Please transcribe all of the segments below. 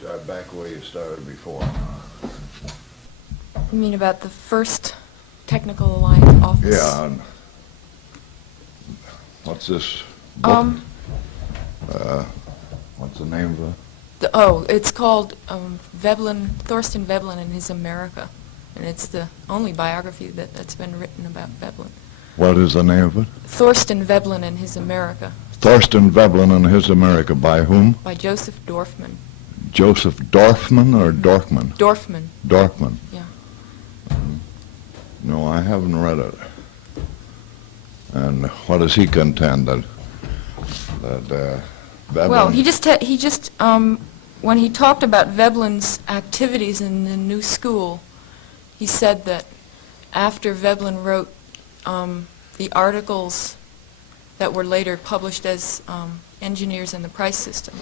start back where you started before. You mean about the first Technical Alliance office? Yeah, and what's this book? What's the name of it? It's called Veblen, Thorsten Veblen and His America, and it's the only biography that's been written about Veblen. What is the name of it? Thorsten Veblen and His America. Thorsten Veblen and His America. By whom? By Joseph Dorfman. Joseph Dorfman or Dorfman? Dorfman. Dorfman. Yeah. No, I haven't read it. And what does he contend that Veblen? Well, he just when he talked about Veblen's activities in the new school, he said that after Veblen wrote the articles that were later published as Engineers in the Price System,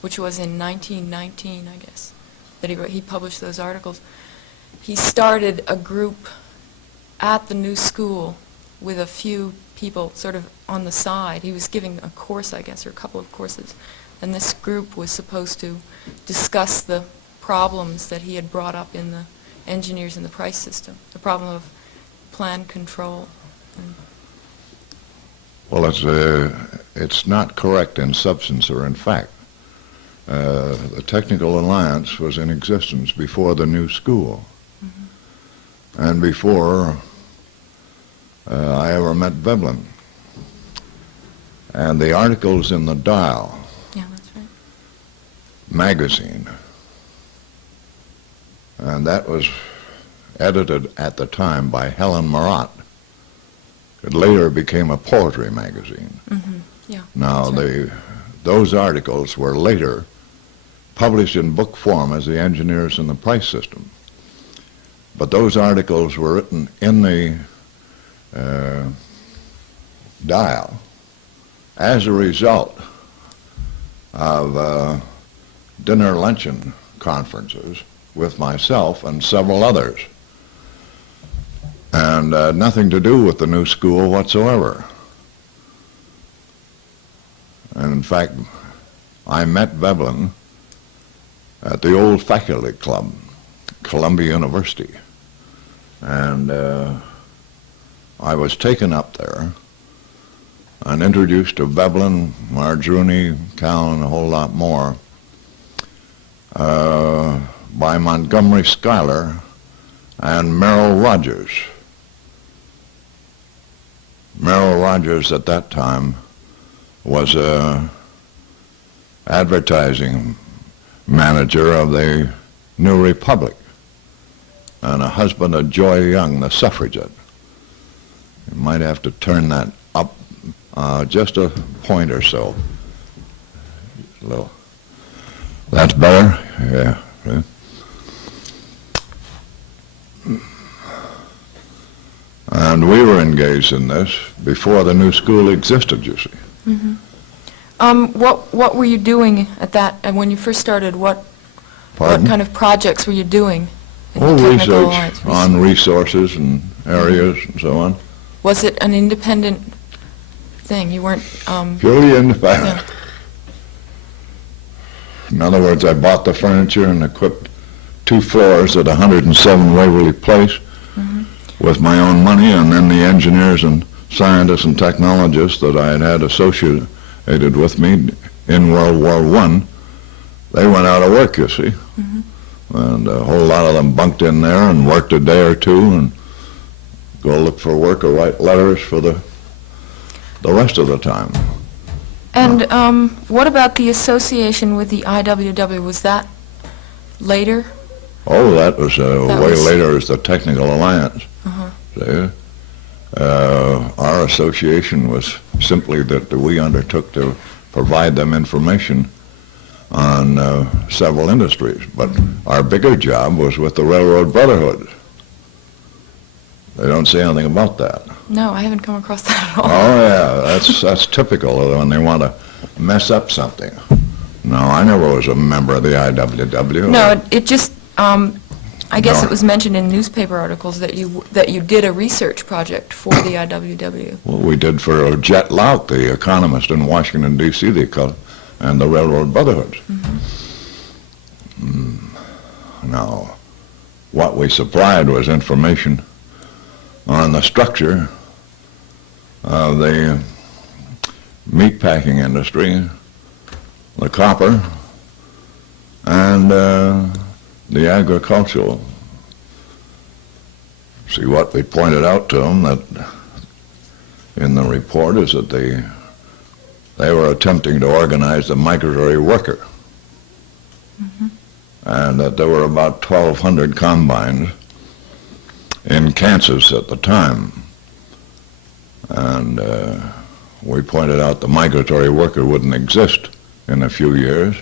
which was in 1919, I guess, that he published those articles. He started a group at the new school with a few people sort of on the side. He was giving a course, I guess, or a couple of courses, and this group was supposed to discuss the problems that he had brought up in the Engineers in the Price System, the problem of plan control. Well, it's not correct in substance or in fact. The Technical Alliance was in existence before the new school, and before I ever met Veblen. And the articles in the Dial magazine, and that was edited at the time by Helen Marat. It later became a poetry magazine. Yeah. Now, those articles were later published in book form as the Engineers in the Price System. But those articles were written in the Dial as a result of dinner luncheon conferences with myself and several others, and nothing to do with the new school whatsoever. And in fact, I met Veblen at the old faculty club, Columbia University, and I was taken up there and introduced to Veblen, Marjuni, Cowan, and a whole lot more by Montgomery Schuyler and Merrill Rogers. Merrill Rogers at that time was a advertising manager of the New Republic and a husband of Joy Young, the suffragette. You might have to turn that up just a point or so. A little. That's better? Yeah. Okay. And we were engaged in this before the new school existed, you see. What were you doing at that, and when you first started, what kind of projects were you doing in the Technical Alliance? Research on resources and areas and so on. Was it an independent thing? You weren't... Purely independent. Yeah. In other words, I bought the furniture and equipped 2 floors at 107 Waverly Place with my own money, and then the engineers and scientists and technologists that I had associated with me in World War I, they went out of work, you see. And a whole lot of them bunked in there and worked a day or two and go look for work or write letters for the rest of the time. And what about the association with the IWW? Was that later? Oh, that was way later as the Technical Alliance. See? Our association was simply that we undertook to provide them information on several industries, but our bigger job was with the Railroad Brotherhood. They don't say anything about that. No, I haven't come across that at all. Oh yeah, that's typical of when they want to mess up something. No, I never was a member of the IWW. No, it just, I guess it was mentioned in newspaper articles that you did a research project for the IWW. Well, we did for Jet Lout, the economist in Washington, D.C., and the Railroad Brotherhood. Now, what we supplied was information on the structure of the meatpacking industry, the copper, and the agricultural. See, what we pointed out to them that in the report is that they were attempting to organize the migratory worker, and that there were about 1,200 combines in Kansas at the time. And we pointed out the migratory worker wouldn't exist in a few years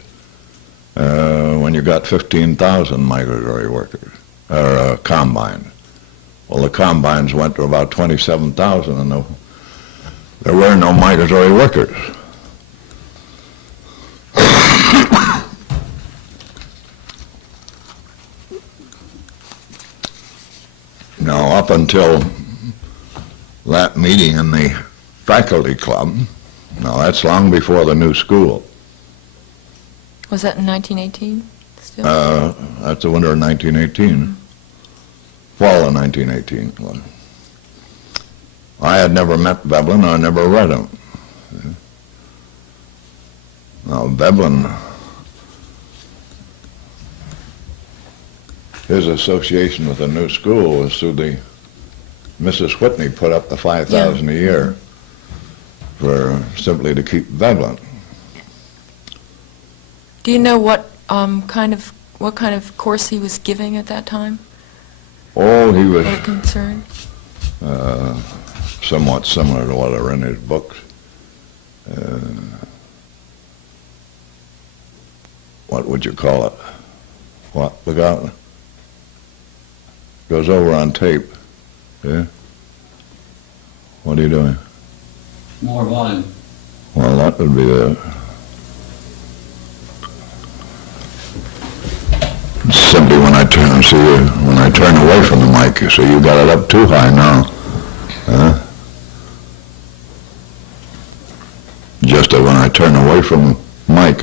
when you got 15,000 migratory workers, or combines. Well, the combines went to about 27,000, and there were no migratory workers. Now, up until that meeting in the faculty club, now that's long before the new school. Was that in 1918 still? That's the winter of 1918. Fall of 1918. I had never met Veblen, I never read him. Now, Veblen, his association with the new school was through the Mrs. Whitney put up the $5,000 a year for simply to keep Veblen. Do you know what kind of course he was giving at that time? Oh, he was Or concern? somewhat similar to what are in his books. What would you call it? What? Look out. Goes over on tape. Yeah? What are you doing? More volume. Well, that would be simply when I turn, see, when I turn away from the mic, you see, you got it up too high now. Huh? Just that when I turn away from the mic,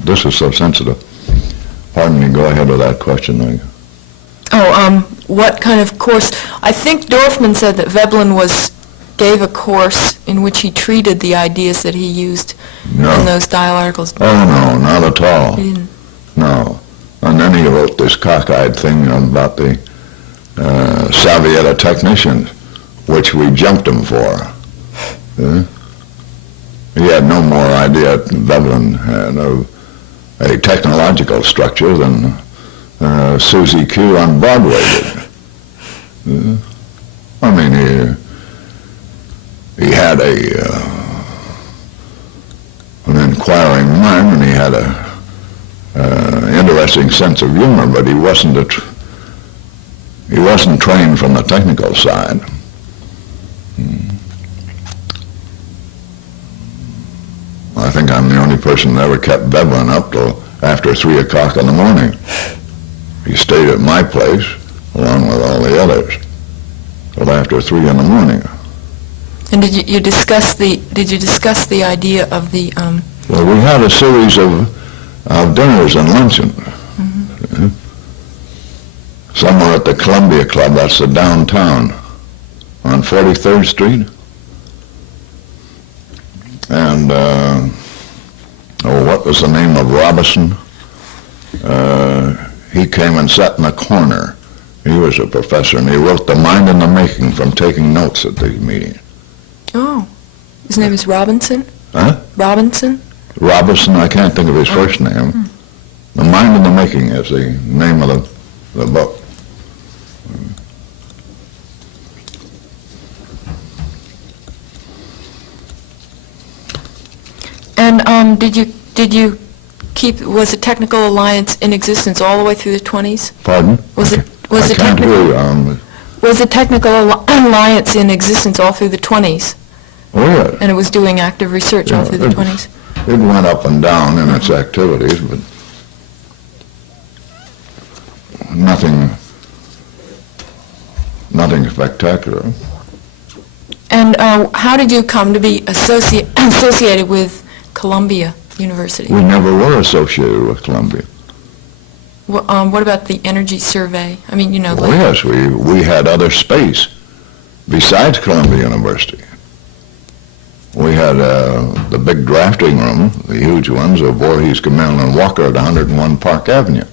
this is so sensitive. Pardon me, go ahead with that question. What kind of course? I think Dorfman said that Veblen gave a course in which he treated the ideas that he used in those dialogues. Oh, no, not at all. He didn't. No. And then he wrote this cockeyed thing about the Soviet technicians, which we jumped him for. He had no more idea, Veblen had, of a technological structure than Susie Q on Broadway did. I mean, he had an inquiring mind, and he had a interesting sense of humor, but he wasn't trained from the technical side. I think I'm the only person that ever kept Veblen up till after 3 o'clock in the morning. He stayed at my place, along with all the others, till after 3 in the morning. And did you discuss the idea of the Well, we had a series of dinners and luncheons. Somewhere at the Columbia Club, that's the downtown, on 43rd Street. And, what was the name of Robinson? He came and sat in the corner. He was a professor, and he wrote The Mind in the Making from taking notes at these meetings. Oh, his name is Robinson? Huh? Robinson? Robinson, I can't think of his first name. The Mind in the Making is the name of the book. And did you keep, was the Technical Alliance in existence all the way through the 20s? Pardon? Was the I can't hear you. Was the Technical Alliance in existence all through the 20s? Oh, yeah. And it was doing active research all through the 20s? It went up and down in its activities, but nothing spectacular. And how did you come to be associated with Columbia University? We never were associated with Columbia. What about the energy survey? I mean, you know, Well, yes, we had other space besides Columbia University. We had the big drafting room, the huge ones of Voorhees, Camille, and Walker at 101 Park Avenue.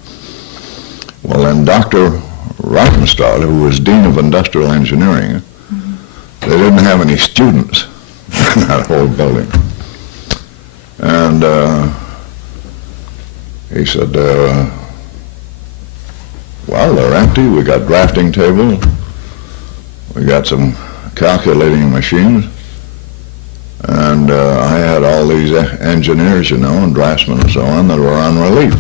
Well, then Dr. Rothenstadt, who was Dean of Industrial Engineering, they didn't have any students in that whole building. And he said, well, they're empty. We got drafting table. We got some calculating machines. And I had all these engineers, you know, and draftsmen and so on that were on relief.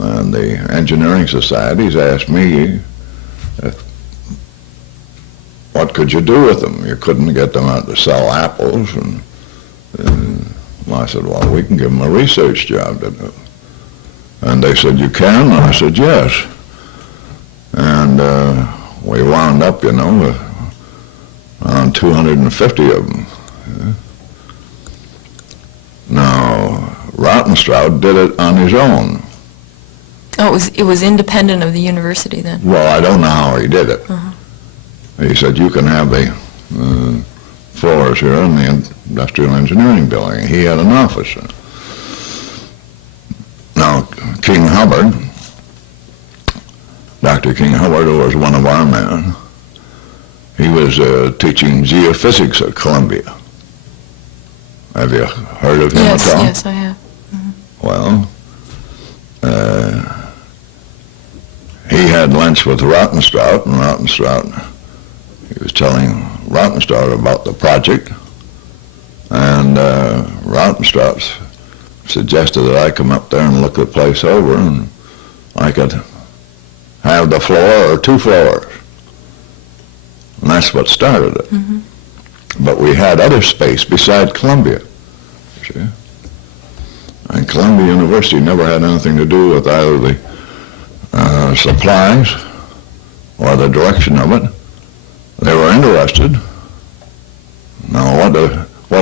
And the engineering societies asked me, what could you do with them? You couldn't get them out to sell apples. And I said, well, we can give them a research job to do. And they said, you can? And I said, yes. And we wound up, you know, with around 250 of them. Now, Rothenstraut did it on his own. Oh, it was independent of the university then? Well, I don't know how he did it. He said, you can have the floors here in the Industrial Engineering Building. He had an office. Now, King Hubbard, Dr. King Hubbard, who was one of our men, he was teaching geophysics at Columbia. Have you heard of him at all? Yes, I have. Well, he had lunch with Rothenstraut, and he was telling Rothenstraut about the project, and Rothenstraut suggested that I come up there and look the place over, and I could have the floor or 2 floors. And that's what started it. But we had other space beside Columbia. See? And Columbia University never had anything to do with either the supplies or the direction of it. They were interested. Now, what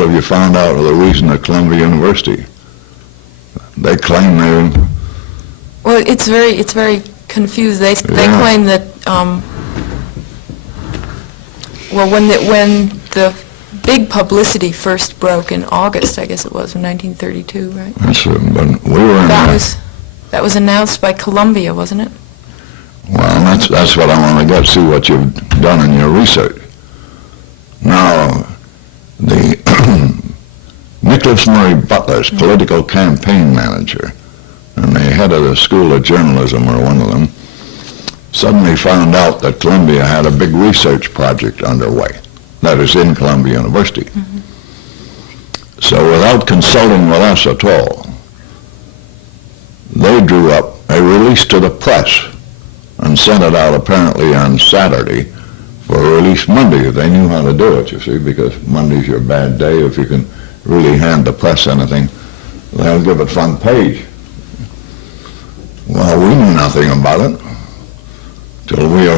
have you found out of the reason at Columbia University? They claim they... Well, it's very confused. They claim that well, when the big publicity first broke in August, I guess it was, in 1932, right? But we were in that was announced by Columbia, wasn't it? Well, that's what I want to get, see what you've done in your research. Now, the Nicholas Murray Butler's political campaign manager and the head of the School of Journalism, or one of them, suddenly found out that Columbia had a big research project underway. That is in Columbia University. So without consulting with us at all, they drew up a release to the press and sent it out apparently on Saturday for a release Monday. They knew how to do it, you see, because Monday's your bad day. If you can really hand the press anything, they'll give it front page. Well, we knew nothing about it till we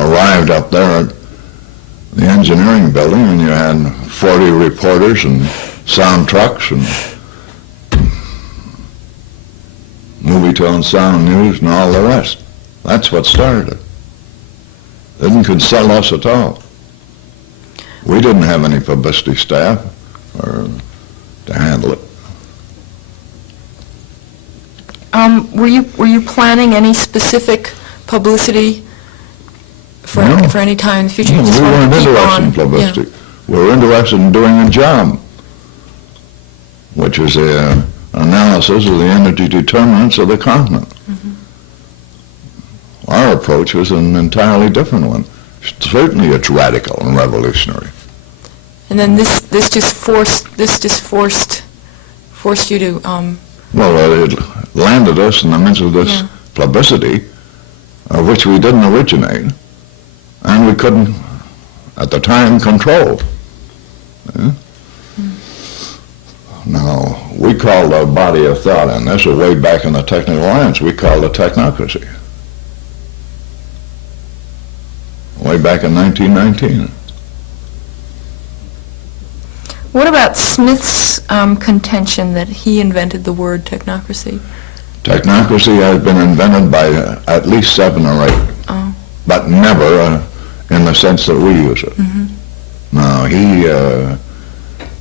arrived up there at the engineering building, and you had 40 reporters and sound trucks and movie tone sound news and all the rest. That's what started it. They didn't consult us at all. We didn't have any publicity staff or to handle it. Were you planning any specific publicity for any time in the future? No, You just we wanted weren't to keep interested in on- publicity. yeah. We were interested in doing a job, which is the analysis of the energy determinants of the continent. Our approach was an entirely different one. Certainly it's radical and revolutionary. And then this just forced you to Well, it landed us in the midst of this publicity, of which we didn't originate, and we couldn't, at the time, control. Yeah? Now, we called a body of thought, and this was way back in the Technical Alliance, we called it Technocracy. Way back in 1919. What about Smith's contention that he invented the word technocracy? Technocracy has been invented by at least 7 or 8, Oh. but never in the sense that we use it. Now, he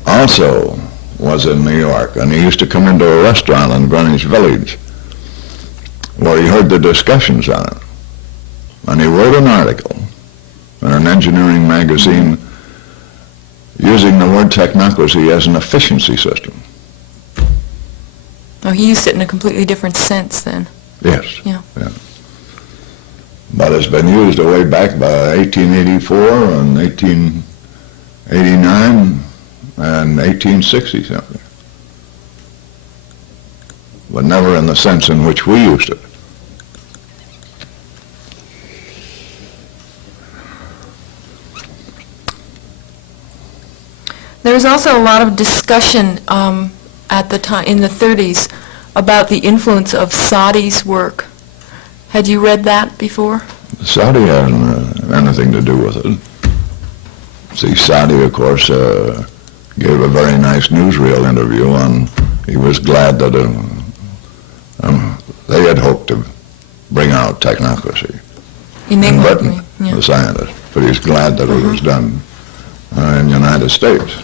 also was in New York, and he used to come into a restaurant in Greenwich Village where he heard the discussions on it. And he wrote an article in an engineering magazine using the word technocracy as an efficiency system. Oh, he used it in a completely different sense then. Yes. Yeah. But it's been used way back by 1884 and 1889 and 1860 something. But never in the sense in which we used it. There was also a lot of discussion at the time, in the 30s, about the influence of Sadi's work. Had you read that before? Sadi hasn't anything to do with it. See, Sadi, of course, gave a very nice newsreel interview, and he was glad that they had hoped to bring out technocracy In in England, Britain, yeah. the scientist. But he's glad that it was done in the United States.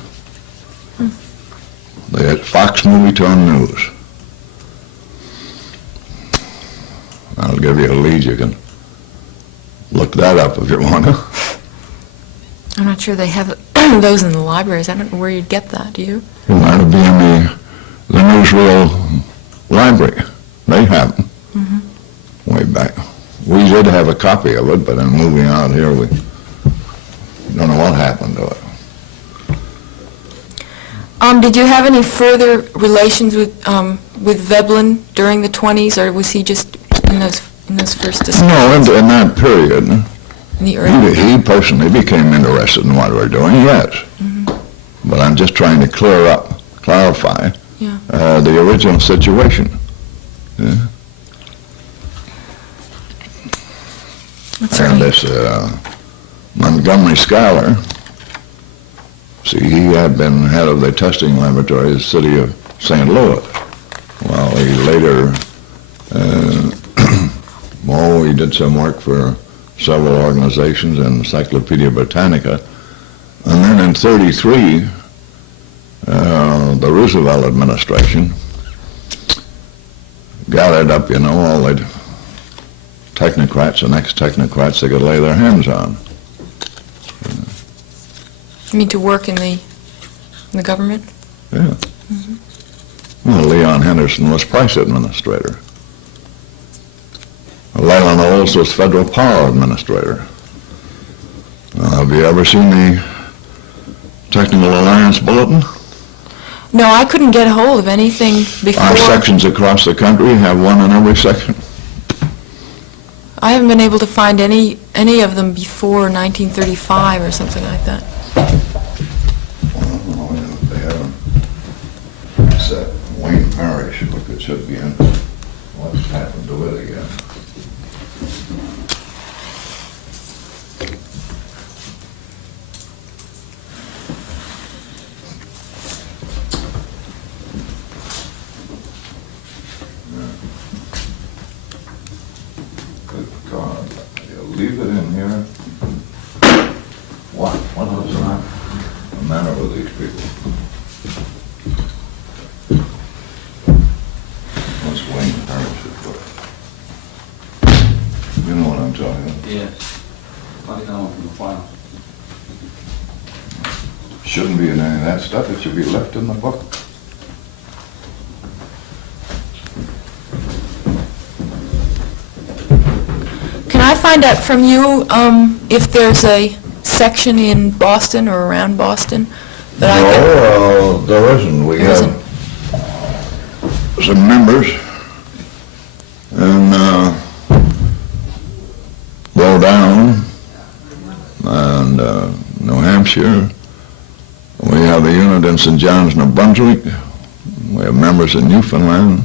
They had Fox Movietone News. I'll give you a lead. You can look that up if you want to. I'm not sure they have those in the libraries. I don't know where you'd get that, do you? Well, that'll be in the newsreel library. They have them way back. We did have a copy of it, but in moving out here, we don't know what happened to it. Did you have any further relations with Veblen during the 20s, or was he just in those first discussions? No, in that period, In the early. he personally became interested in what we're doing, yes. But I'm just trying to clarify Yeah. the original situation. Yeah. That's And right. this Montgomery Schuyler, see, he had been head of the testing laboratory in the city of St. Louis. Well, he later, he did some work for several organizations in Encyclopedia Britannica. And then in 33, the Roosevelt administration gathered up, all the technocrats and ex-technocrats they could lay their hands on. You mean to work in the government? Yeah. Well, Leon Henderson was price administrator. Leland Olds was federal power administrator. Have you ever seen the Technical Alliance Bulletin? No, I couldn't get a hold of anything before. Our sections across the country have one in every section. I haven't been able to find any of them before 1935 or something like that. They haven't set Wayne Parish, look, it should be in. What's happened to it again? Good God, you leave it in here. What is the matter with these people? What's Wayne Parish for? You know what I'm talking about. Yes. Probably that one from the file. Shouldn't be in any of that stuff, it should be left in the book. Can I find out from you if there's a section in Boston or around Boston that I could... No, there isn't. We There have isn't. some members in Rhode Island and New Hampshire. We have a unit in St. John's, New Brunswick. We have members in Newfoundland.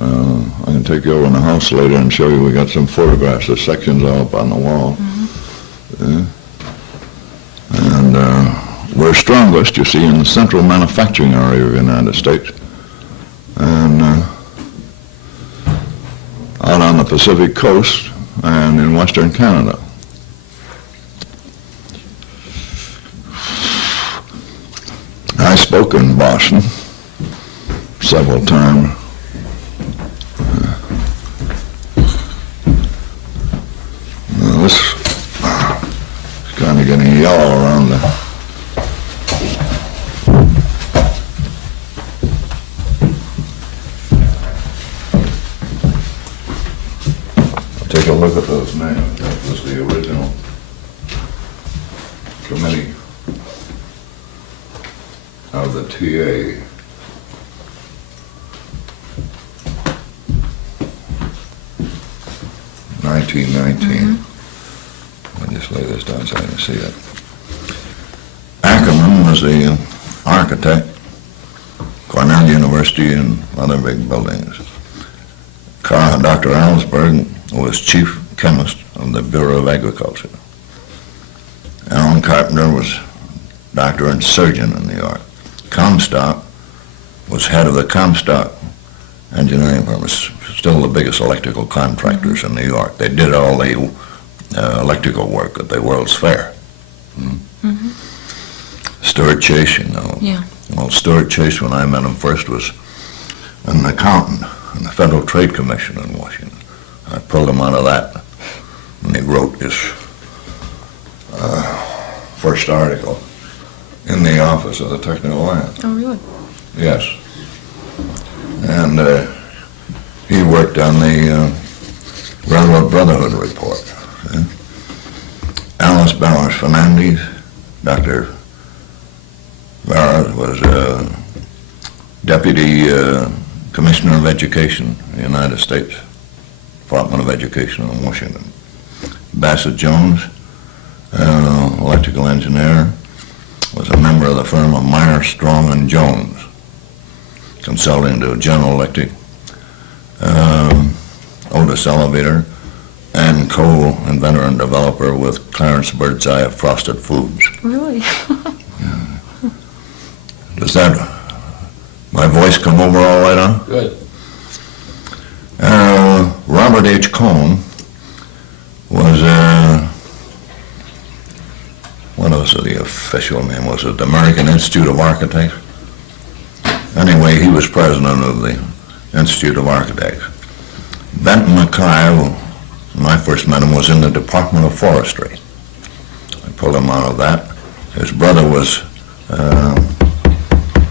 I can take you over in the house later and show you. We got some photographs of sections all up on the wall. And we're strongest, you see, in the central manufacturing area of the United States. And the Pacific Coast and in Western Canada. I spoke in Boston several times. Now this is kind of getting yellow around the... Take a look at those names. That was the original committee of the TA. (1919). Let me just lay this down so I can see it. Ackerman was the architect, Cornell University and other big buildings. Dr. Alsberg was chief chemist of the Bureau of Agriculture. Alan Carpenter was doctor and surgeon in New York. Comstock was head of the Comstock engineering firm, was still the biggest electrical contractors in New York. They did all the electrical work at the World's Fair. Stuart Chase, you know. Yeah. Well, Stuart Chase, when I met him first, was an accountant in the Federal Trade Commission in Washington. I pulled him out of that when he wrote his first article in the office of the Technical Land. Oh, really? Yes. And he worked on the Railroad Brotherhood report. Alice Bowers Fernandez, Dr. Bowers was Deputy Commissioner of Education in the United States, Department of Education in Washington. Bassett Jones, electrical engineer, was a member of the firm of Meyer, Strong and Jones, consulting to General Electric, Otis Elevator, and co-inventor and developer with Clarence Birdseye of Frosted Foods. Really? Does that, my voice come over all right, huh? Good. Robert H. Cohn was, what was the official name? Was it the American Institute of Architects? Anyway, he was president of the Institute of Architects. Benton Mackay, when I first met him, was in the Department of Forestry. I pulled him out of that. His brother was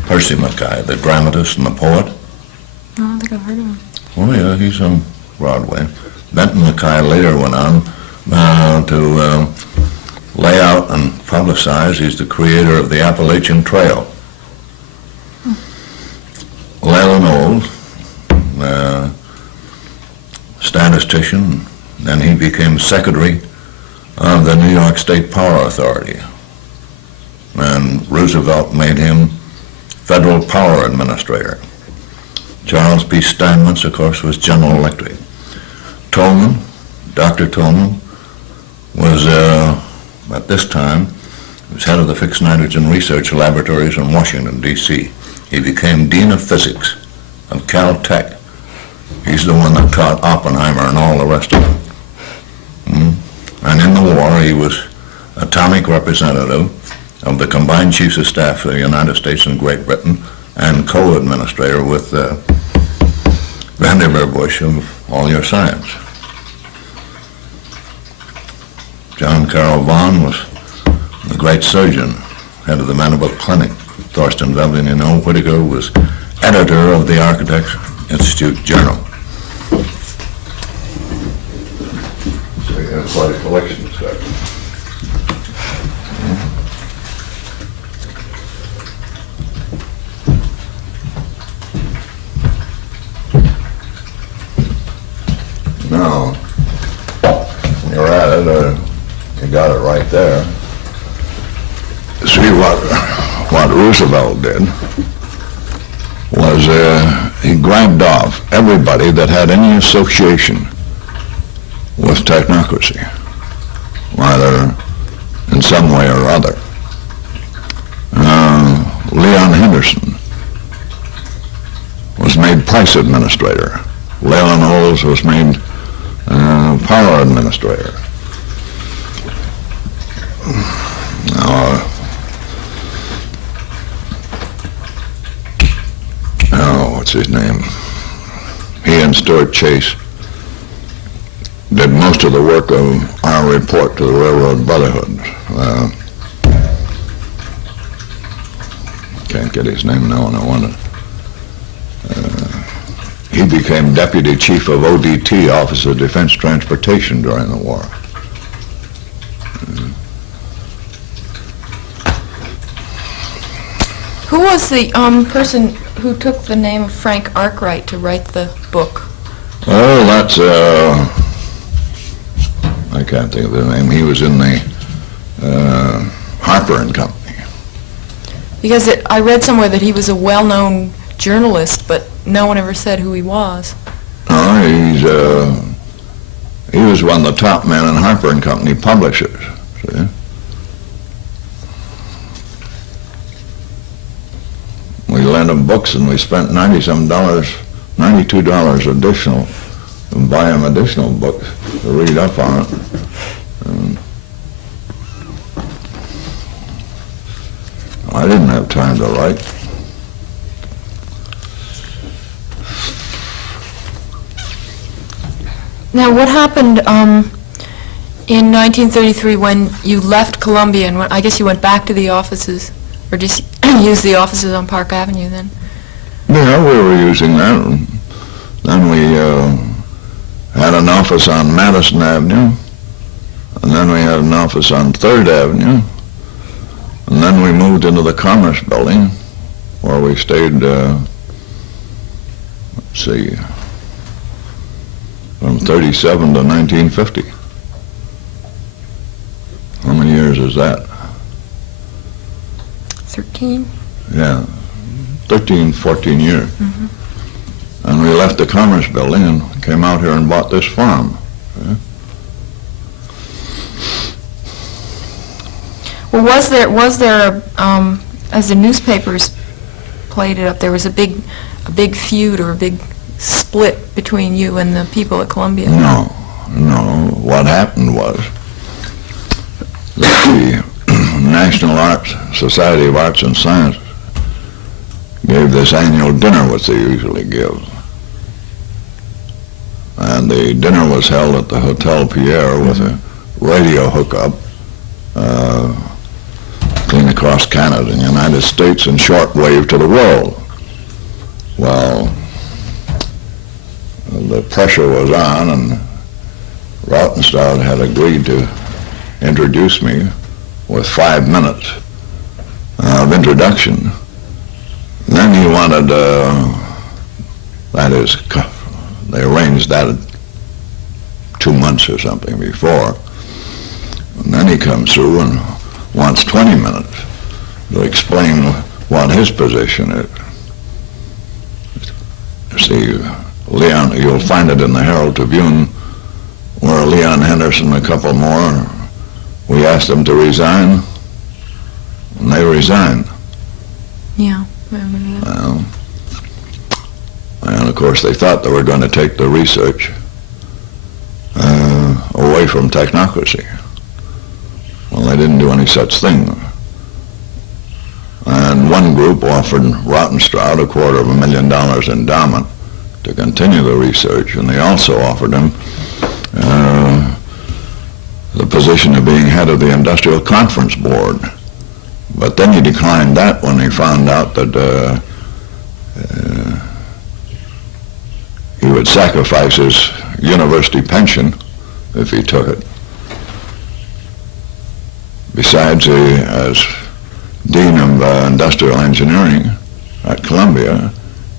Percy Mackay, the dramatist and the poet. No, I don't think I've heard of him. Oh yeah, he's on Broadway. Benton Mackay later went on to lay out and publicize. He's the creator of the Appalachian Trail. Leland Knowles, statistician, then he became secretary of the New York State Power Authority. And Roosevelt made him Federal Power Administrator. Charles P. Steinmetz, of course, was General Electric. Tolman, Dr. Tolman, was, at this time, was head of the Fixed Nitrogen Research Laboratories in Washington, D.C. He became Dean of Physics of Caltech. He's the one that taught Oppenheimer and all the rest of them. And in the war, he was atomic representative of the Combined Chiefs of Staff of the United States and Great Britain and co-administrator with Vannevar Bush of All Your Science. John Carroll Vaughan was the great surgeon, head of the Manitoba Clinic. Thorsten Veblen, you know, Whittaker was editor of the Architects Institute Journal. So you have quite a collection of stuff. Now, when you're at it, you got it right there. See what Roosevelt did was he grabbed off everybody that had any association with technocracy, either in some way or other. Leon Henderson was made price administrator. Leland Olds was made power administrator. Now, what's his name? He and Stuart Chase did most of the work of our report to the Railroad Brotherhood. Can't get his name now, and I want to. He became Deputy Chief of ODT, Office of Defense Transportation, during the war. Who was the person who took the name of Frank Arkwright to write the book? Oh, that's, I can't think of the name. He was in the Harper and Company. Because I read somewhere that he was a well-known journalist, but no one ever said who he was. Oh, he was one of the top men in Harper and Company publishers. See? We lent him books, and we spent $92 additional to buy him additional books to read up on it. I didn't have time to write. Now, what happened in 1933 when you left Columbia, and I guess you went back to the offices, or just used the offices on Park Avenue then? Yeah, we were using that. Then we had an office on Madison Avenue, and then we had an office on 3rd Avenue, and then we moved into the Commerce Building, where we stayed, let's see, from 37 to 1950. How many years is that? 13? Yeah, 13, 14 years. Mm-hmm. And we left the Commerce Building and came out here and bought this farm. Yeah. Well, was there as the newspapers played it up, there was a big feud or a big split between you and the people at Columbia? No. What happened was that the National Society of Arts and Sciences gave this annual dinner, which they usually give. And the dinner was held at the Hotel Pierre with a radio hookup clean across Canada and the United States and shortwave to the world. Well, the pressure was on, and Rautenstrauch had agreed to introduce me with 5 minutes of introduction. Then he wanted, they arranged that 2 months or something before. And then he comes through and wants 20 minutes to explain what his position is. See, Leon, you'll find it in the Herald Tribune, where Leon Henderson and a couple more, we asked them to resign, and they resigned. Yeah, I remember that. Well, and of course they thought they were going to take the research away from technocracy. Well, they didn't do any such thing. And one group offered Rautenstrauch $250,000 endowment to continue the research, and they also offered him the position of being head of the Industrial Conference Board. But then he declined that when he found out that he would sacrifice his university pension if he took it. Besides, as Dean of Industrial Engineering at Columbia,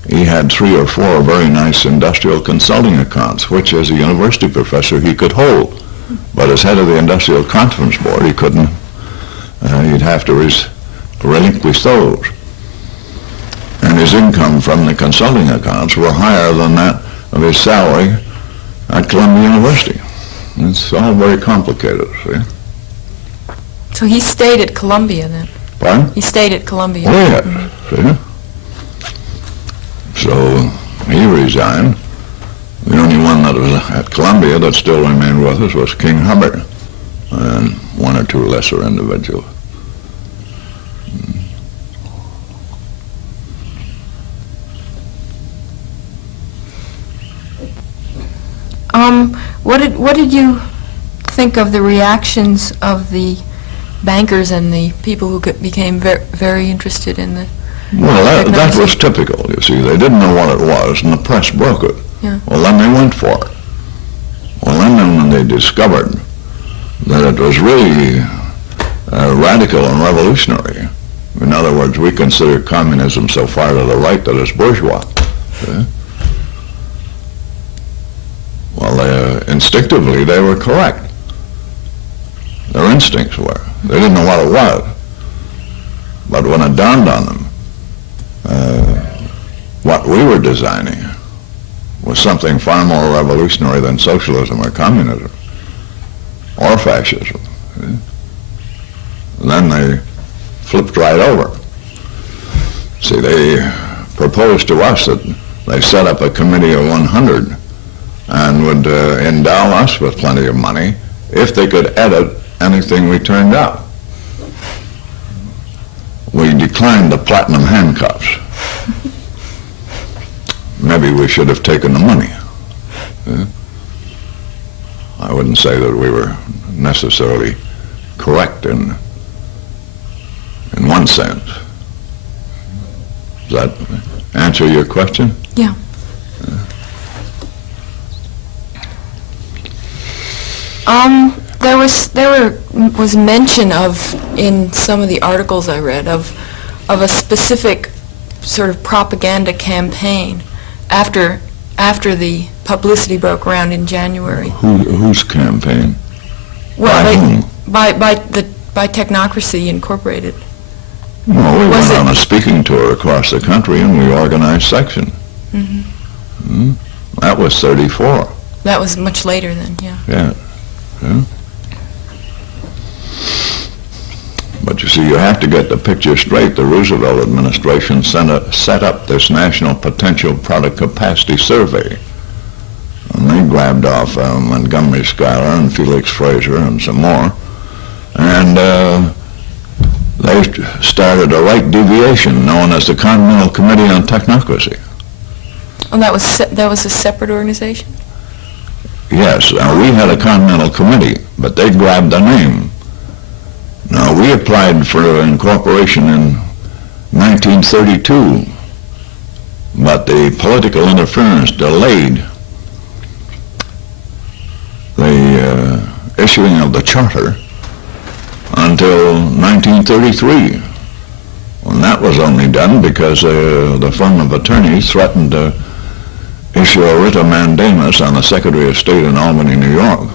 he had 3 or 4 very nice industrial consulting accounts, which as a university professor he could hold. But as head of the Industrial Conference Board, he couldn't. He'd have to relinquish those. And his income from the consulting accounts were higher than that of his salary at Columbia University. It's all very complicated, see? So he stayed at Columbia then? Pardon? He stayed at Columbia? Oh, yes, see? So he resigned, The only one that was at Columbia that still remained with us was King Hubbard, and one or two lesser individuals. What did you think of the reactions of the bankers and the people who became very interested in the Well, that technology? was typical, you see. They didn't know what it was, and the press broke it. Yeah. Well, then they went for it. Well, then when they discovered that it was really radical and revolutionary. In other words, we consider communism so far to the right that it's bourgeois. Okay? Well, instinctively, they were correct. Their instincts were. They didn't know what it was. But when it dawned on them, what we were designing was something far more revolutionary than socialism or communism or fascism. Okay? And then they flipped right over. See, they proposed to us that they set up a committee of 100 and would endow us with plenty of money if they could edit anything we turned out. We declined the platinum handcuffs. Maybe we should have taken the money. I wouldn't say that we were necessarily correct in one sense. Does that answer your question? Yeah. There was mention of, in some of the articles I read, of a specific sort of propaganda campaign after the publicity broke around in January. Whose campaign? Well, By whom? by Technocracy Incorporated. Well, we Was went it- on a speaking tour across the country and we organized sections. That was 34. That was much later then, yeah. Yeah. But you see, you have to get the picture straight. The Roosevelt administration set up this National Potential Product Capacity Survey. And they grabbed off Montgomery Schuyler and Felix Fraser and some more. And they started a right deviation known as the Continental Committee on Technocracy. Oh, that was a separate organization? Yes, we had a Continental Committee, but they grabbed the name. Now, we applied for incorporation in 1932, but the political interference delayed the issuing of the charter until 1933. And that was only done because the firm of attorneys threatened to issue a writ of mandamus on the Secretary of State in Albany, New York,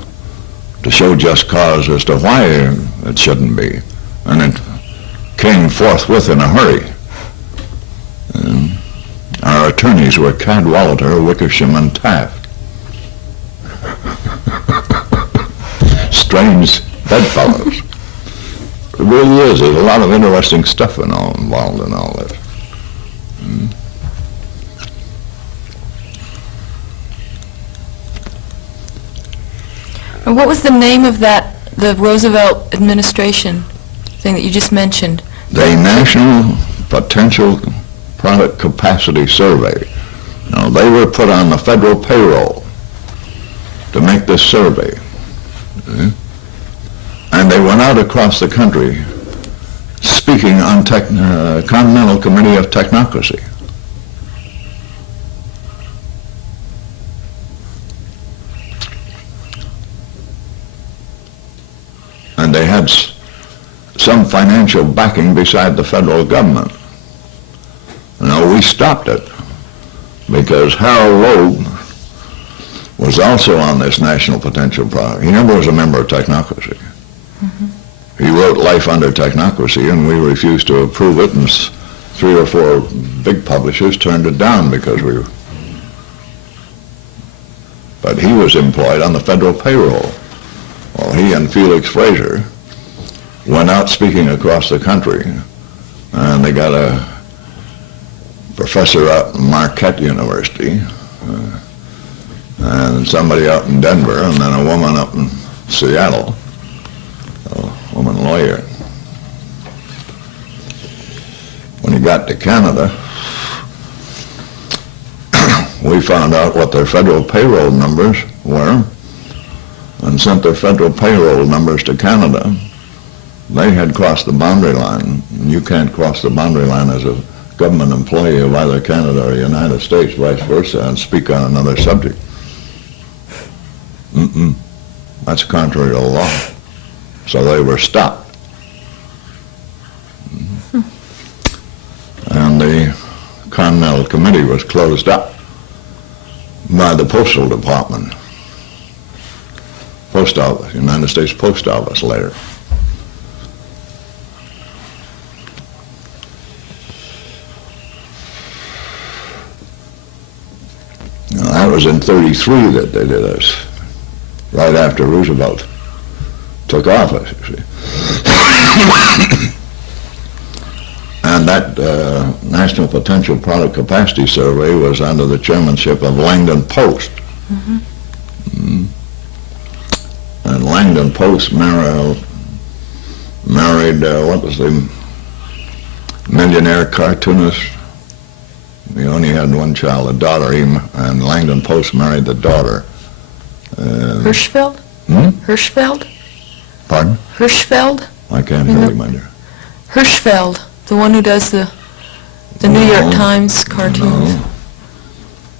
to show just cause as to why it shouldn't be. And it came forthwith in a hurry. And our attorneys were Cadwallader, Wickersham, and Taft. Strange bedfellows. It really is. There's a lot of interesting stuff involved in all this. And what was the name of the Roosevelt administration thing that you just mentioned? The National Potential Product Capacity Survey. Now, they were put on the federal payroll to make this survey. Okay? And they went out across the country speaking on Continental Committee of Technocracy. And they had some financial backing beside the federal government. Now, we stopped it because Harold Loeb was also on this National Potential Product. He never was a member of Technocracy. He wrote Life Under Technocracy, and we refused to approve it, and 3 or 4 big publishers turned it down because but he was employed on the federal payroll. Well, he and Felix Fraser went out speaking across the country, and they got a professor at Marquette University, and somebody out in Denver, and then a woman up in Seattle, a woman lawyer. When he got to Canada, we found out what their federal payroll numbers were and sent their federal payroll numbers to Canada. They had crossed the boundary line. You can't cross the boundary line as a government employee of either Canada or the United States, vice versa, and speak on another subject. That's contrary to law. So they were stopped. And the Continental Committee was closed up by the Postal Department. Post Office, United States Post Office later. Now, that was in 33 that they did us, right after Roosevelt took office, you see. And that National Potential Product Capacity Survey was under the chairmanship of Langdon Post. And Langdon Post married, what was the millionaire cartoonist? He only had one child, a daughter, and Langdon Post married the daughter. Hirschfeld? Hirschfeld? Pardon? Hirschfeld? I can't hear you, my dear. Hirschfeld, the one who does the New York Times cartoons. No.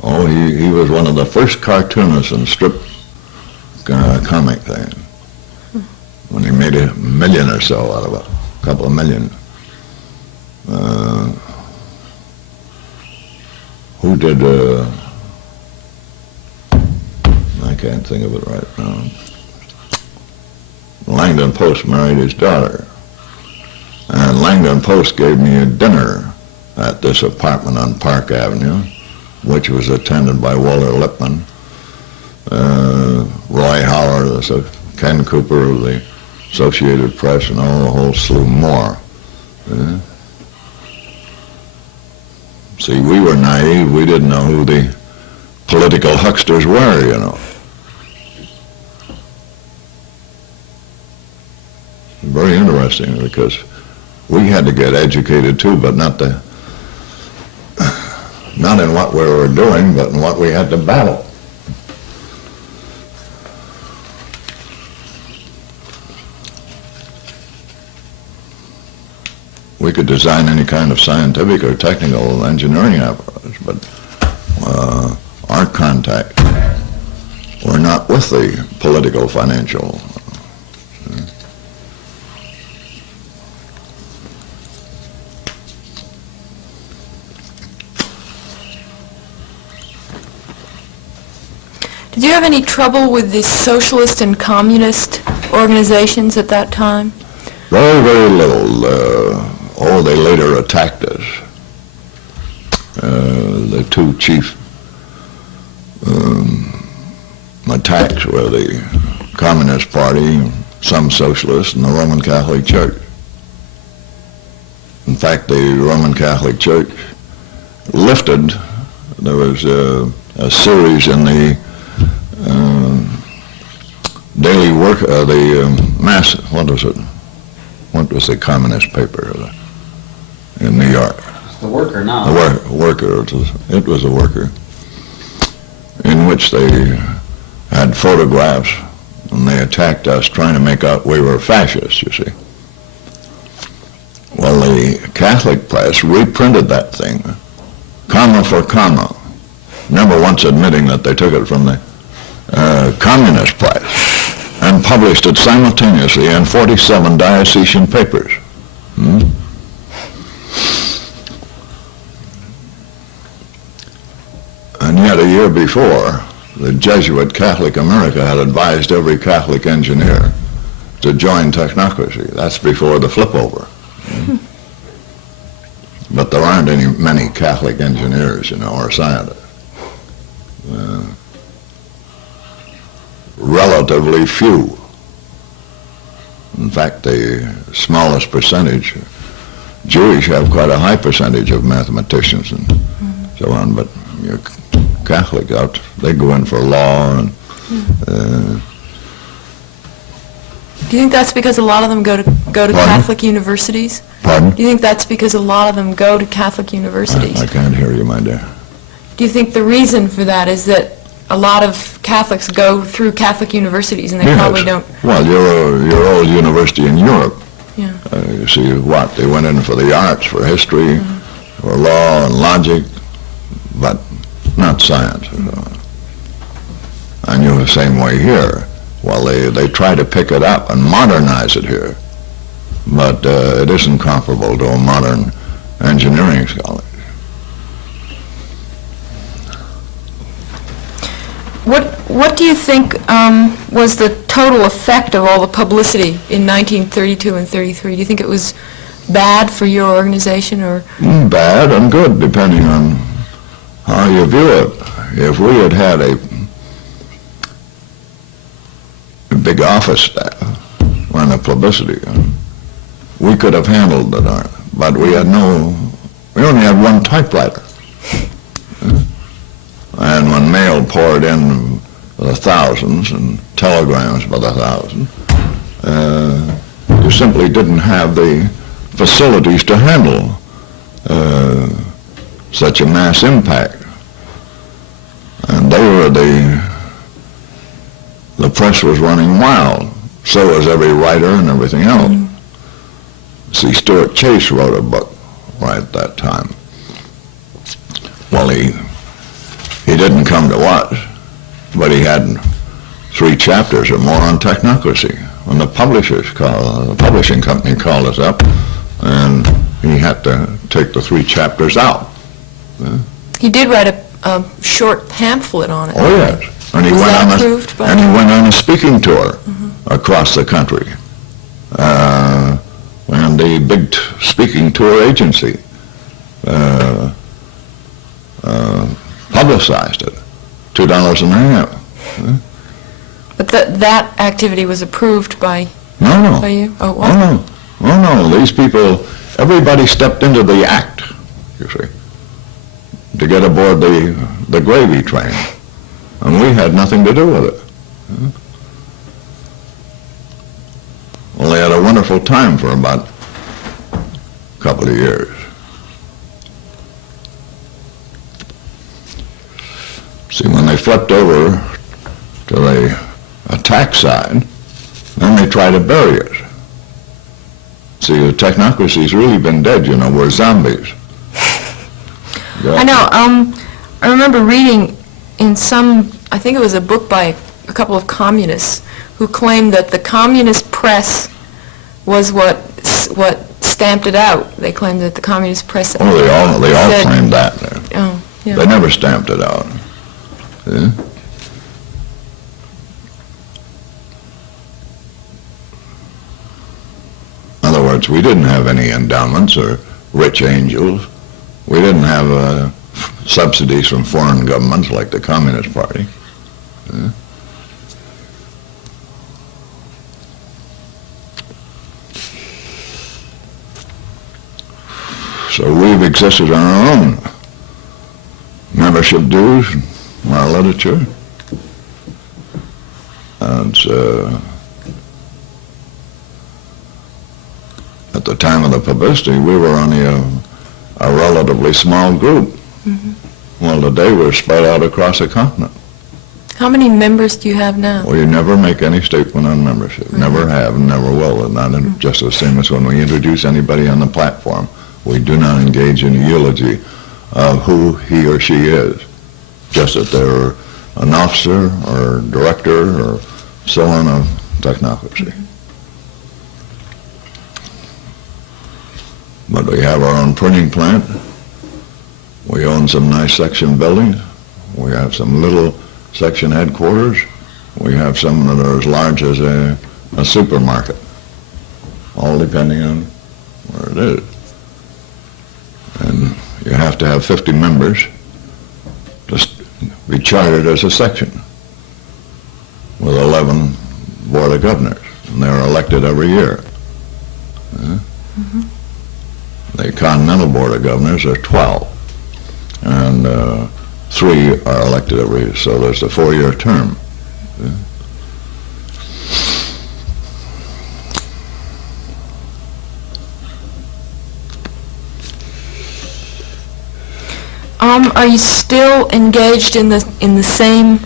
Oh, he was one of the first cartoonists in strip comic thing. When he made $1 million or so out of a couple of million. Who did, I can't think of it right now. Langdon Post married his daughter. And Langdon Post gave me a dinner at this apartment on Park Avenue, which was attended by Walter Lippmann, Roy Howard, Ken Cooper of the Associated Press, and a whole slew more. See, we were naive. We didn't know who the political hucksters were, you know. Very interesting, because we had to get educated too, but not in what we were doing, but in what we had to battle. We could design any kind of scientific or technical engineering apparatus, but our contacts were not with the political, financial. Did you have any trouble with the socialist and communist organizations at that time? Very, very little. They later attacked us. The two chief attacks were the Communist Party, some socialists, and the Roman Catholic Church. In fact, the Roman Catholic Church lifted, there was a series in the Daily Work, the Mass, what was it? What was the communist paper in New York? The Worker now. The Worker, it was a Worker, in which they had photographs, and they attacked us, trying to make out we were fascists, you see. Well, the Catholic press reprinted that thing, comma for comma, never once admitting that they took it from the communist press, and published it simultaneously in 47 diocesan papers. And yet a year before, the Jesuit Catholic America had advised every Catholic engineer to join Technocracy. That's before the flip over. But there aren't many Catholic engineers, you know, or scientists. Relatively few. In fact, the smallest percentage, Jewish have quite a high percentage of mathematicians and so on, but Catholic out. They go in for law and. Do you think that's because a lot of them go to Pardon? Catholic universities? Pardon? Do you think that's because a lot of them go to Catholic universities? I can't hear you, my dear. Do you think the reason for that is that a lot of Catholics go through Catholic universities and they probably don't? Well, your old university in Europe. Yeah. You see what? They went in for the arts, for history, for law and logic, but not science. And you're the same way here. Well, they try to pick it up and modernize it here, but it isn't comparable to a modern engineering college. What do you think was the total effect of all the publicity in 1932 and 33? Do you think it was bad for your organization, or? Bad and good, depending on how you view it. If we had had a big office staff on the publicity, we could have handled it, but we only had one typewriter. And when mail poured in the thousands and telegrams by the thousand, you simply didn't have the facilities to handle such a mass impact. And they were the press was running wild. So was every writer and everything else. See, Stuart Chase wrote a book right at that time. Well, he didn't come to us, but he had 3 chapters or more on technocracy. When the publishing company called us up, and he had to take the 3 chapters out. He did write a short pamphlet on it. Oh yes, and he went on a speaking tour across the country, and the big speaking tour agency publicized it. $2 an hour. But that activity was approved by No. you? Oh, what? Oh no. These people, everybody stepped into the act, you see, to get aboard the gravy train. And we had nothing to do with it. Well, they had a wonderful time for about a couple of years. See, when they flipped over to the attack side, then they tried to bury us. See, the technocracy's really been dead, you know, we're zombies. I know. I remember reading in I think it was a book by a couple of communists who claimed that the communist press was what stamped it out. They claimed that the communist press. Oh, they all claimed that. Oh, yeah. They never stamped it out. See? In other words, we didn't have any endowments or rich angels. We didn't have subsidies from foreign governments like the Communist Party. So we've existed on our own. Membership dues, our literature. And at the time of the publicity, we were only a relatively small group. Well, today we're spread out across the continent. How many members do you have now? We never make any statement on membership. Never have and never will. And not just the same as when we introduce anybody on the platform. We do not engage in a eulogy of who he or she is. Just that they're an officer or director or so on of technocracy. But we have our own printing plant. We own some nice section buildings. We have some little section headquarters. We have some that are as large as a supermarket, all depending on where it is. And you have to have 50 members to be chartered as a section with 11 Board of Governors, and they're elected every year. The Continental Board of Governors are 12, and 3 are elected every, so there's a 4-year term. Are you still engaged in the same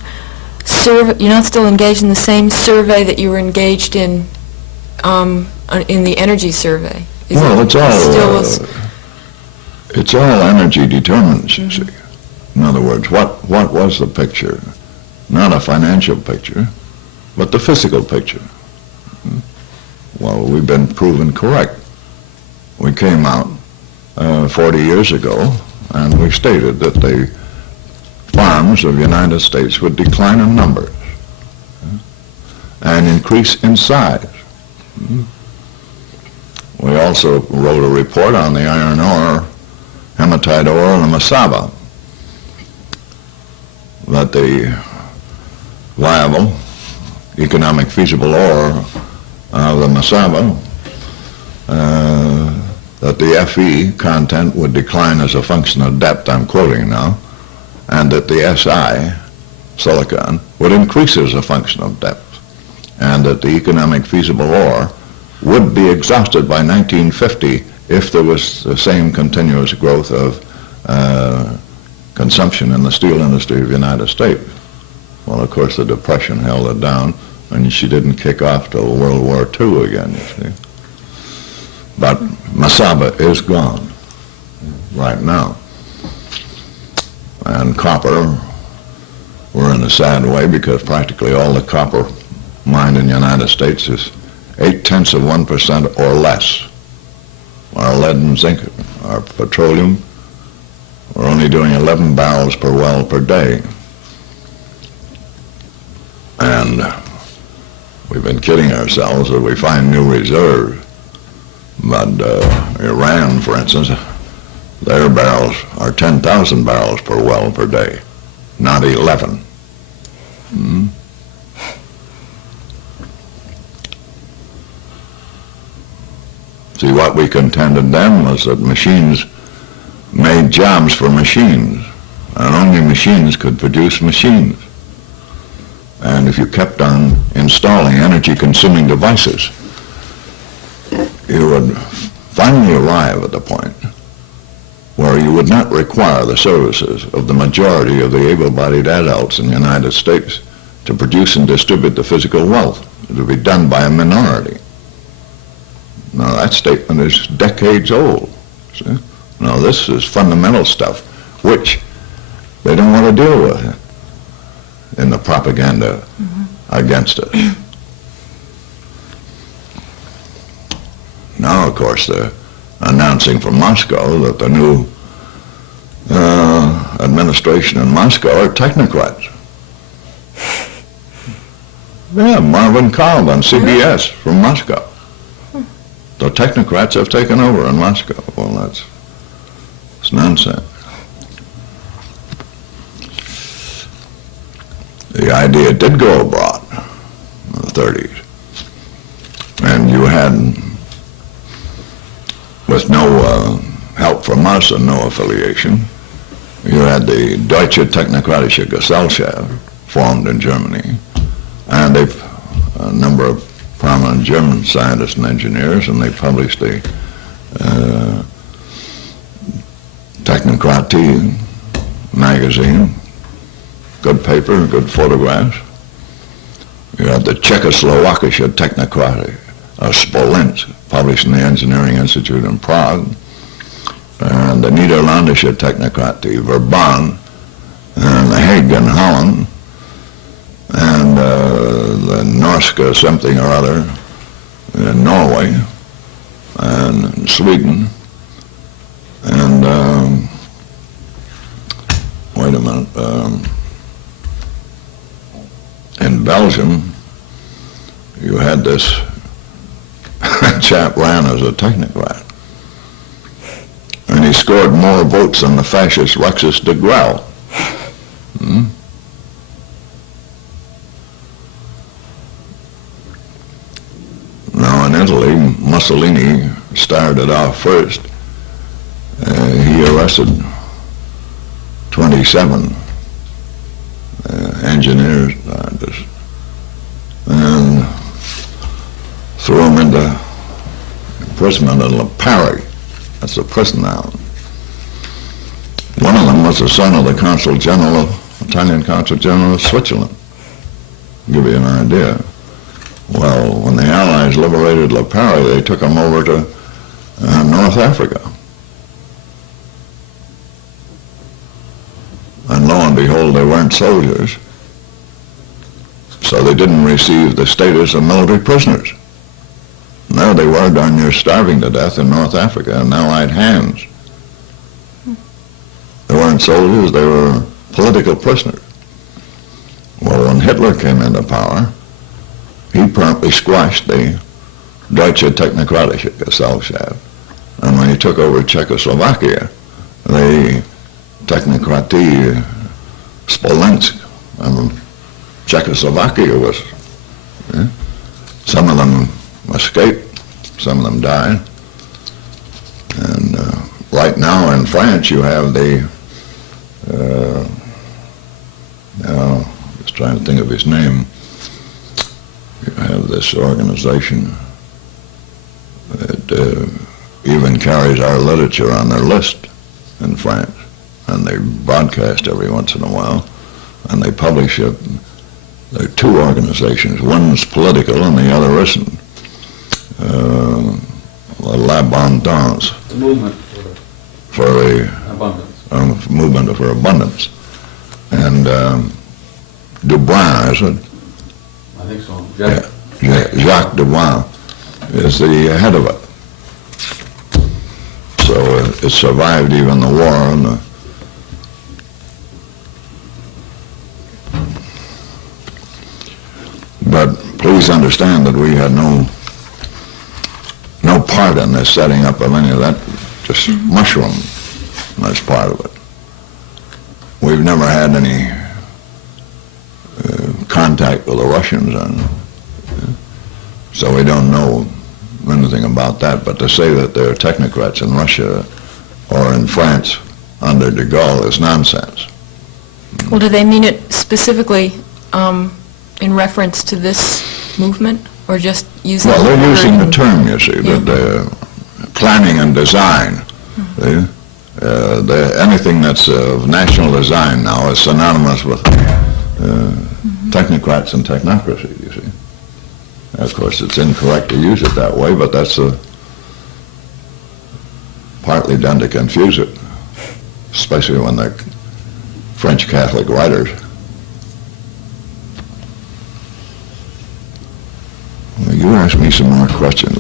survey? You're not still engaged in the same survey that you were engaged in the energy survey? Well, Still it's all energy determinants, you see. In other words, what was the picture? Not a financial picture, but the physical picture. Well, we've been proven correct. We came out 40 years ago, and we stated that the farms of the United States would decline in numbers and increase in size. We also wrote a report on the iron ore, hematite ore, and the Masaba, that the viable, economic feasible ore of the Masaba, that the Fe content would decline as a function of depth, I'm quoting now, and that the Si, silicon, would increase as a function of depth, and that the economic feasible ore would be exhausted by 1950 if there was the same continuous growth of consumption in the steel industry of the United States. Well, of course, the Depression held it down, and she didn't kick off till World War II again, you see. But Masaba is gone right now. And copper, we're in a sad way because practically all the copper mined in the United States is 0.8% or less. Our lead and zinc, our petroleum, we're only doing 11 barrels per well per day. And we've been kidding ourselves that we find new reserves. But Iran, for instance, their barrels are 10,000 barrels per well per day, not 11. See, what we contended then was that machines made jobs for machines, and only machines could produce machines. And if you kept on installing energy-consuming devices, you would finally arrive at the point where you would not require the services of the majority of the able-bodied adults in the United States to produce and distribute the physical wealth. It would be done by a minority. Now, that statement is decades old. See? Now, this is fundamental stuff, which they don't want to deal with in the propaganda against us. Now, of course, they're announcing from Moscow that the new administration in Moscow are technocrats. Yeah, Marvin Kalb on CBS from Moscow. The technocrats have taken over in Moscow. Well, it's nonsense. The idea did go abroad in the 30s. And you had, with no help from us and no affiliation, you had the Deutsche Technokratische Gesellschaft formed in Germany, and a number of prominent German scientists and engineers, and they published a Technocracy magazine, good paper, good photographs. You had the Czechoslovakia Technocracy, Spolinz, published in the Engineering Institute in Prague, and the Niederländische Technocratie, Veblen, and the Hague in Holland, and the Norska something or other in Norway, and in Sweden, and wait a minute, in Belgium, you had this chap ran as a technocrat, and he scored more votes than the fascist Rexus de Grelle. Now in Italy, Mussolini started off first. He arrested 27 engineers, and threw them into imprisonment in La Paris. That's a prison now. One of them was the son of the Consul General, Italian Consul General of Switzerland. Give you an idea. Well, when the Allies liberated La Paris, they took him over to North Africa. And lo and behold, they weren't soldiers, so they didn't receive the status of military prisoners. And there they were, darn near starving to death in North Africa in Allied hands. They weren't soldiers, they were political prisoners. Well, when Hitler came into power, he promptly squashed the Deutsche Technocracy Gesellschaft. And when he took over Czechoslovakia, the Technocracy Smolensk, and Czechoslovakia was, some of them escaped, some of them died. And right now in France you have the, just trying to think of his name, you have this organization that even carries our literature on their list in France. And they broadcast every once in a while, and they publish it. There are two organizations. One's political and the other isn't. L'Abondance. The movement for the abundance. movement for abundance. And Dubois, is it? I think so. Jacques Dubois is the head of it. So it survived even the war and the but please understand that we had no part in this setting up of any of that, just mushroom as part of it. We've never had any contact with the Russians, and so we don't know anything about that. But to say that there are technocrats in Russia or in France under de Gaulle is nonsense. Well, do they mean it specifically in reference to this movement, or just using Well, the they're word using the and- term, you see, that planning and design. Anything that's of national design now is synonymous with technocrats and technocracy, you see. Of course, it's incorrect to use it that way, but that's partly done to confuse it, especially when they're French Catholic writers. Well, you ask me some more questions.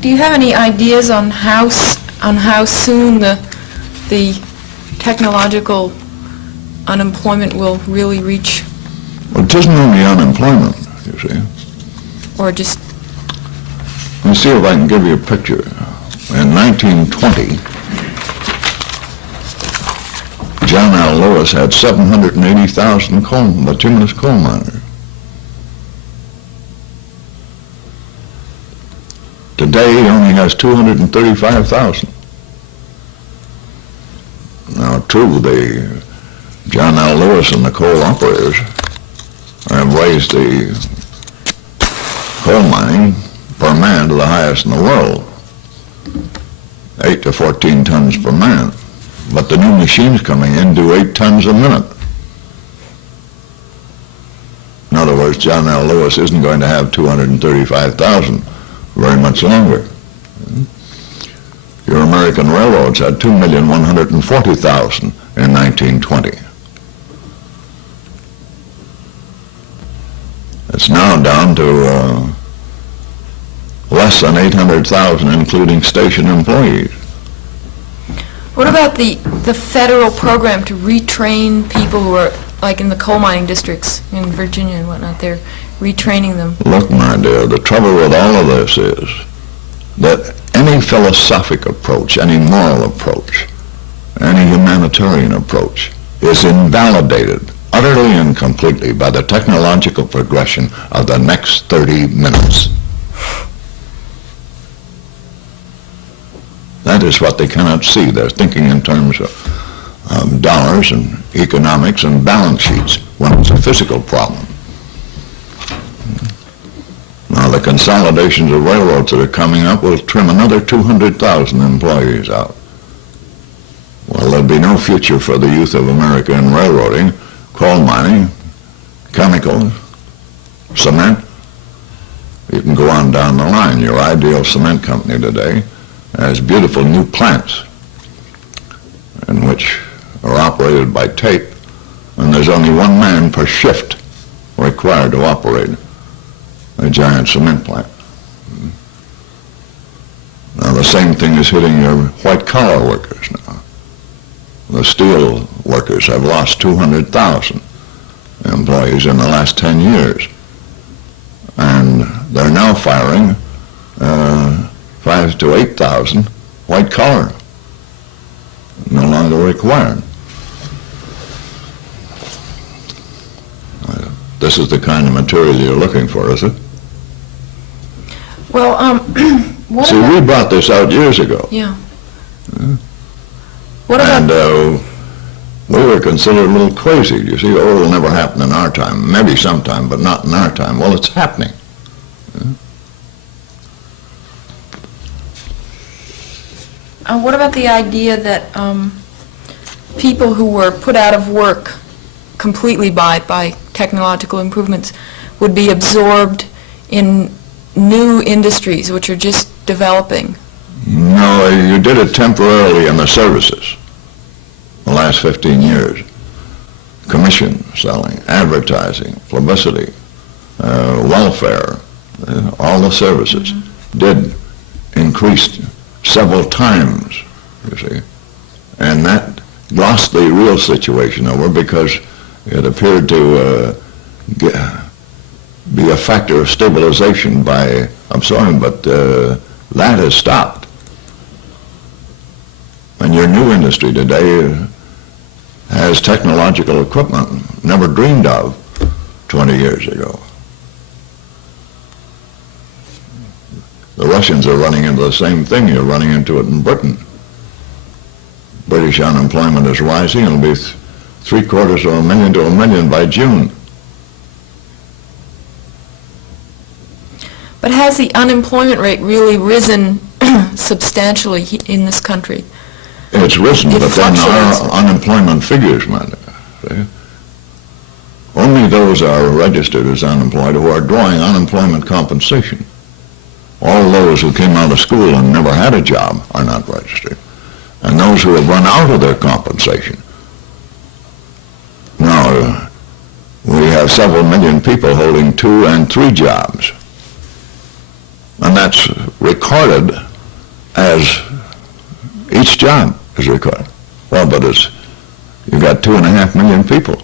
Do you have any ideas on how soon the technological unemployment will really reach, Well, it isn't only unemployment, you see. or just, Let me see if I can give you a picture. In 1920, John L. Lewis had 780,000 bituminous coal miners. Today, he only has 235,000. Now, true, John L. Lewis and the coal operators have raised the coal mining per man to the highest in the world, 8 to 14 tons per man. But the new machines coming in do 8 tons a minute. In other words, John L. Lewis isn't going to have 235,000 very much longer. Your American railroads had 2,140,000 in 1920. It's now down to less than 800,000, including station employees. what about the federal program to retrain people who are, like in the coal mining districts in Virginia and whatnot, they're retraining them? Look, my dear, the trouble with all of this is that any philosophic approach, any moral approach, any humanitarian approach is invalidated utterly and completely by the technological progression of the next 30 minutes. That is what they cannot see. They're thinking in terms of dollars and economics and balance sheets when it's a physical problem. Now, the consolidations of railroads that are coming up will trim another 200,000 employees out. Well, there'll be no future for the youth of America in railroading, coal mining, chemicals, cement. You can go on down the line. Your Ideal Cement Company today has beautiful new plants in which are operated by tape, and there's only one man per shift required to operate a giant cement plant. Now, the same thing is hitting your white-collar workers now. The steel workers have lost 200,000 employees in the last 10 years, and they're now firing 5,000 to 8,000 white-collar, no longer required. This is the kind of material you're looking for, is it? Well, what See, about... we brought this out years ago. Yeah. What about... And we were considered a little crazy. You see, oh, it'll never happen in our time. Maybe sometime, but not in our time. Well, it's happening. What about the idea that people who were put out of work completely by technological improvements would be absorbed in new industries which are just developing? No, you did it temporarily in the services the last 15 years. Commission selling, advertising, publicity, welfare, all the services did increase several times, you see. And that glossed the real situation over because it appeared to be a factor of stabilization by absorbing, but that has stopped. And your new industry today has technological equipment never dreamed of 20 years ago. The Russians are running into the same thing. You're running into it in Britain. British unemployment is rising. It'll be 750,000 to 1 million by June. But has the unemployment rate really risen substantially in this country? It's risen, It but then fluctuates. our unemployment figures, man, see? Only those are registered as unemployed who are drawing unemployment compensation. All those who came out of school and never had a job are not registered. And those who have run out of their compensation. Now, we have several million people holding 2 and 3 jobs. And that's recorded as each job is recorded. Well, but you've got 2.5 million people.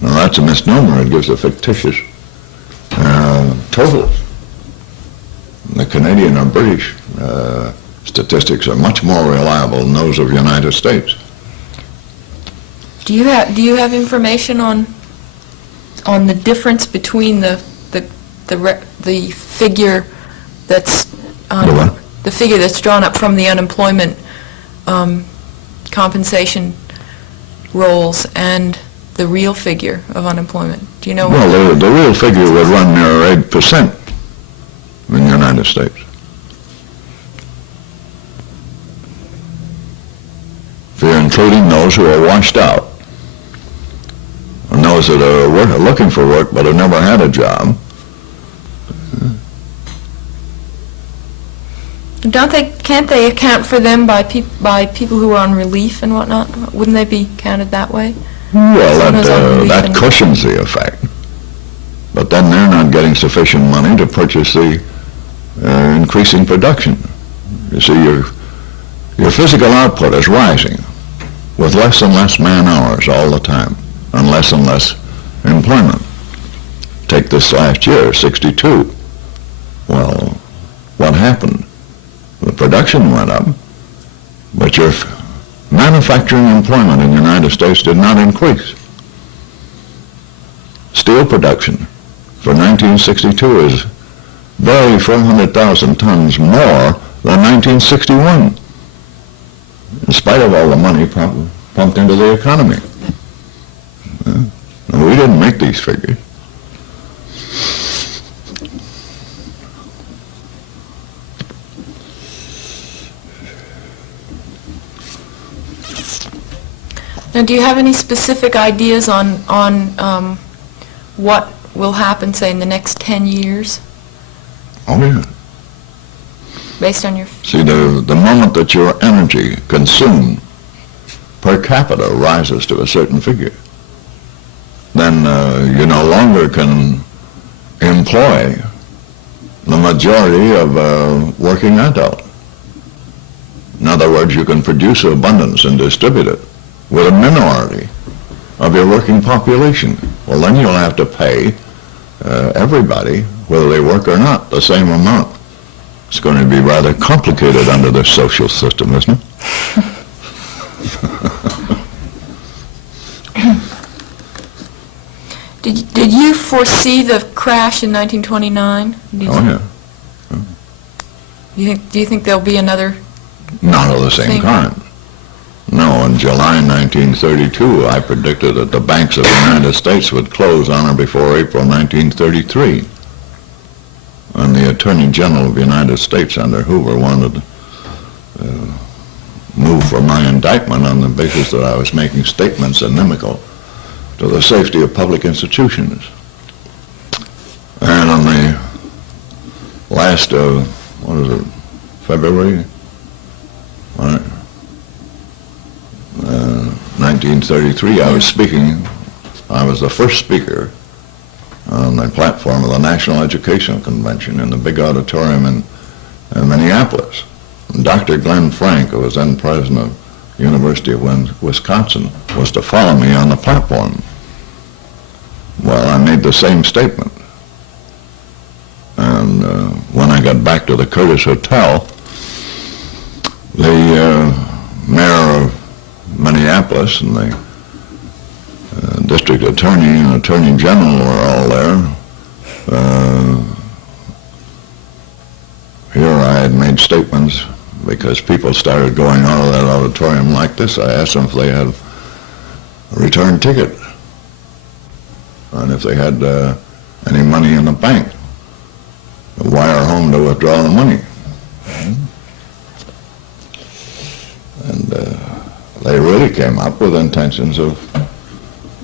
Now, that's a misnomer. It gives a fictitious total. The Canadian or British statistics are much more reliable than those of the United States. Do you have information on the difference between the figure that's The what? the figure that's drawn up from the unemployment compensation rolls and the real figure of unemployment? Do you know? Well, the real figure would run near 8% in the United States. If you're including those who are washed out, and those that are looking for work but have never had a job. Can't they account for them by people who are on relief and whatnot? Wouldn't they be counted that way? Well, Someone who's on relief that and- cushions the effect. But then they're not getting sufficient money to purchase the increasing production. You see, your physical output is rising with less and less man hours all the time, and less employment. Take this last year, 62. Well, what happened? The production went up, but your manufacturing employment in the United States did not increase. Steel production for 1962 is barely 400,000 tons more than 1961. in spite of all the money pumped into the economy. And we didn't make these figures. Now, do you have any specific ideas on what will happen, say, in the next 10 years, Oh, yeah. based on your... See, the moment that your energy consumed per capita rises to a certain figure, then you no longer can employ the majority of a working adult. In other words, you can produce abundance and distribute it with a minority of your working population. Well, then you'll have to pay everybody, whether they work or not, the same amount. It's going to be rather complicated under this social system, isn't it? Did you foresee the crash in 1929? Oh, yeah. Do you think there'll be another? Not of the same Same. kind. No, in July 1932, I predicted that the banks of the United States would close on or before April 1933. And the Attorney General of the United States under Hoover wanted to move for my indictment on the basis that I was making statements inimical to the safety of public institutions. And on the last, February? 1933, I was speaking, I was the first speaker on the platform of the National Educational Convention in the big auditorium in Minneapolis. And Dr. Glenn Frank, who was then president of the University of Wisconsin, was to follow me on the platform. Well, I made the same statement. And when I got back to the Curtis Hotel, the mayor of Minneapolis and the district attorney and attorney general were all there. Here I had made statements because people started going out of that auditorium like this. I asked them if they had a return ticket and if they had any money in the bank, to wire home to withdraw the money. And they really came up with intentions of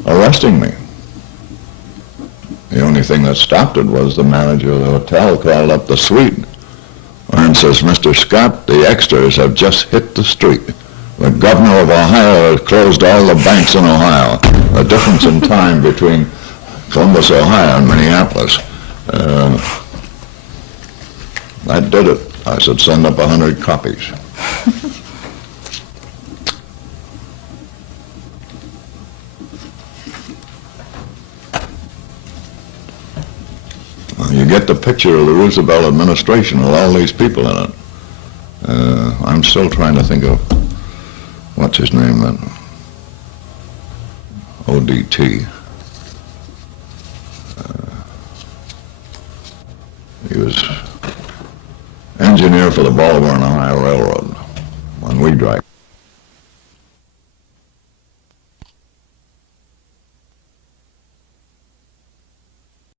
arresting me. The only thing that stopped it was the manager of the hotel called up the suite and says, "Mr. Scott, the extras have just hit the street. The governor of Ohio has closed all the banks in Ohio." The difference in time between Columbus, Ohio and Minneapolis. That did it. I said, "Send up 100 copies." You get the picture of the Roosevelt administration with all these people in it. I'm still trying to think of, what's his name then? ODT. He was engineer for the Baltimore and Ohio Railroad when we drive.